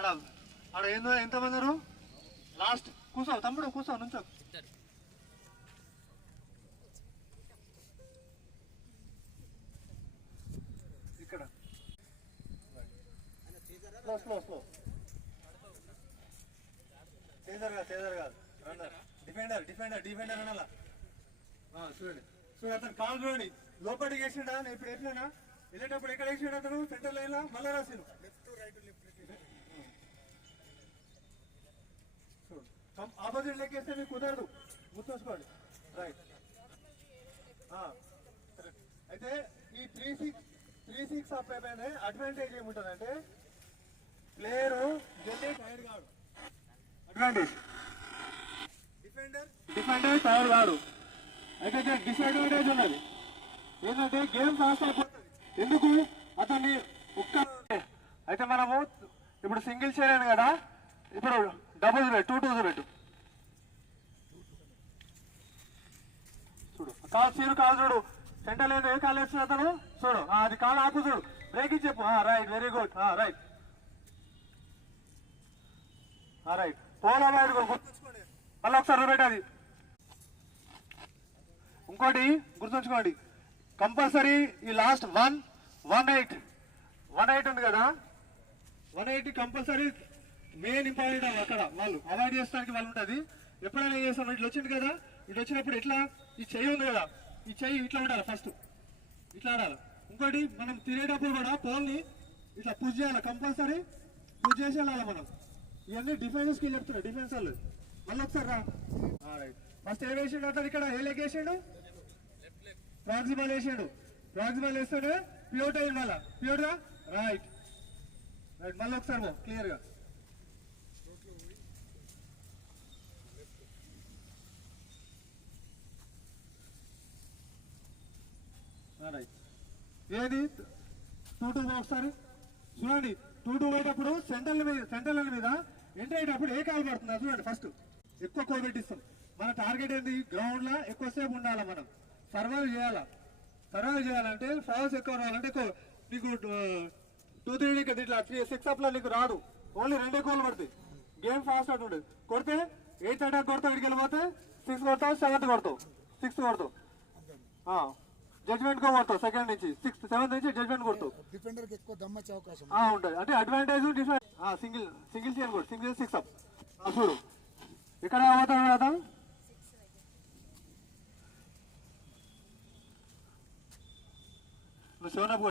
ఆడ ఆడ ఏందో ఎంతమంది ఉన్నారు లాస్ట్ కూర్చో తమ్ముడు కూర్చో నుంచో ఇక్కడ స్లో స్లో స్లో చేదర్ కాదు రన్నర్ డిఫెండర్ డిఫెండర్ డిఫెండర్ అనాలా చూడండి చూడండి అతను కాల్ చూడండి లోపలికి వేసిండా నేను ఇప్పుడు వేసినా వెళ్ళేటప్పుడు ఎక్కడ వేసిండు అతను సెంటర్ లైన్ లో మళ్ళా రాసిండు ఆపోజిట్ లెక్క వేస్తే మీకు కుదరదు గుర్తుంచుకోండి రైట్ అయితే ఈ 3-6 అప్ అయిపోయిన అడ్వాంటేజ్ ఏముంటుంది అంటే ప్లేయరు జల్దీ టైర్ కాడు అడ్వాంటేజ్ డిఫెండర్ టైర్ కాడు అయితే డిసడ్వాంటేజ్ ఉన్నది ఏంటంటే గేమ్ ఫాస్ట్ అయిపోతుంది ఎందుకు అతన్ని అయితే మనము ఇప్పుడు సింగిల్ చేయలేను కదా ఇప్పుడు డబుల్ 2-2 పెట్టు చూడు కాలు చూడు సెంటర్ లేదు ఏ కాలు వేస్తుంది అతను చూడు అది కాలు ఆపు చూడు బ్రేక్ ఇచ్చి చెప్పు right very good right right పోలా రైట్ గుర్తుంచుకోండి మళ్ళీ ఒకసారి పెట్టాది ఇంకోటి గుర్తుంచుకోండి కంపల్సరీ ఈ లాస్ట్ 1-8 ఉంది కదా 180 కంపల్సరీ మెయిన్ ఇంపార్టెంట్ అక్కడ వాళ్ళు అవాయిడ్ చేసడానికి వాళ్ళు ఉంటుంది ఎప్పుడైనా చేస్తాం ఇట్లా వచ్చింది కదా ఇటు వచ్చినప్పుడు ఎట్లా ఈ చెయ్యి ఉంది కదా ఈ చెయ్యి ఇట్లా ఉండాలి ఫస్ట్ ఇట్లా ఆడాలి ఇంకోటి మనం తినేటప్పుడు కూడా పోల్ని ఇట్లా పుష్ చేయాలి కంపల్సరీ పుష్ చేసి వెళ్ళాలి మనం ఇవన్నీ డిఫెన్స్కి చెప్తున్నా డిఫెన్స్ వాళ్ళు మళ్ళీ ఒకసారి రా రైట్ ఫస్ట్ ఏం వేసిండు అతను ఇక్కడ ఏ లెగ్ వేసాడు ప్రాక్సిమల్ వేసాడు ప్రాక్సిమల్ వేస్తాడు ప్యూట్ అయి ఉండాలా ప్యూట్ గా రైట్ రైట్ మళ్ళీ ఒకసారి క్లియర్ గా రైట్ ఏది 2-2 ఒకసారి చూడండి 2-2 పోయేటప్పుడు సెంటర్ల మీద ఎంటర్ అయ్యేటప్పుడు ఏ కాలు పడుతుందా చూడండి ఫస్ట్ ఎక్కువ కోబెట్టిస్తాం మన టార్గెట్ ఏంటి గ్రౌండ్ లో ఎక్కువసేపు ఉండాలి మనం సర్వైవ్ చేయాలంటే ఫౌల్స్ ఎక్కువ రావాలంటే నీకు 2-3 ఇట్లా 6 అప్ లో నీకు రాదు ఓన్లీ 2 గోల్ పడుతుంది గేమ్ ఫాస్ట్ అటు ఉంటుంది కొడితే 8th అటాక్ కొడతావు ఇక్కడికి వెళ్ళిపోతే 6 కొడతావు 7th కొడతావు 6 కొడతావు జడ్జ్మెంట్ కొడతావు సెకండ్ నుంచి 6th 7th నుంచి జడ్జ్మెంట్ కొడతావు డిఫెండర్ కి ఎక్కువ దమ్మచ్చే అవకాశం ఉంటుంది అంటే అడ్వాంటేజ్ సింగిల్ చేయను కూడా సింగిల్ 6 అప్ చూడు ఇక్కడ పోతాడు కదా నువ్వు 7 అప్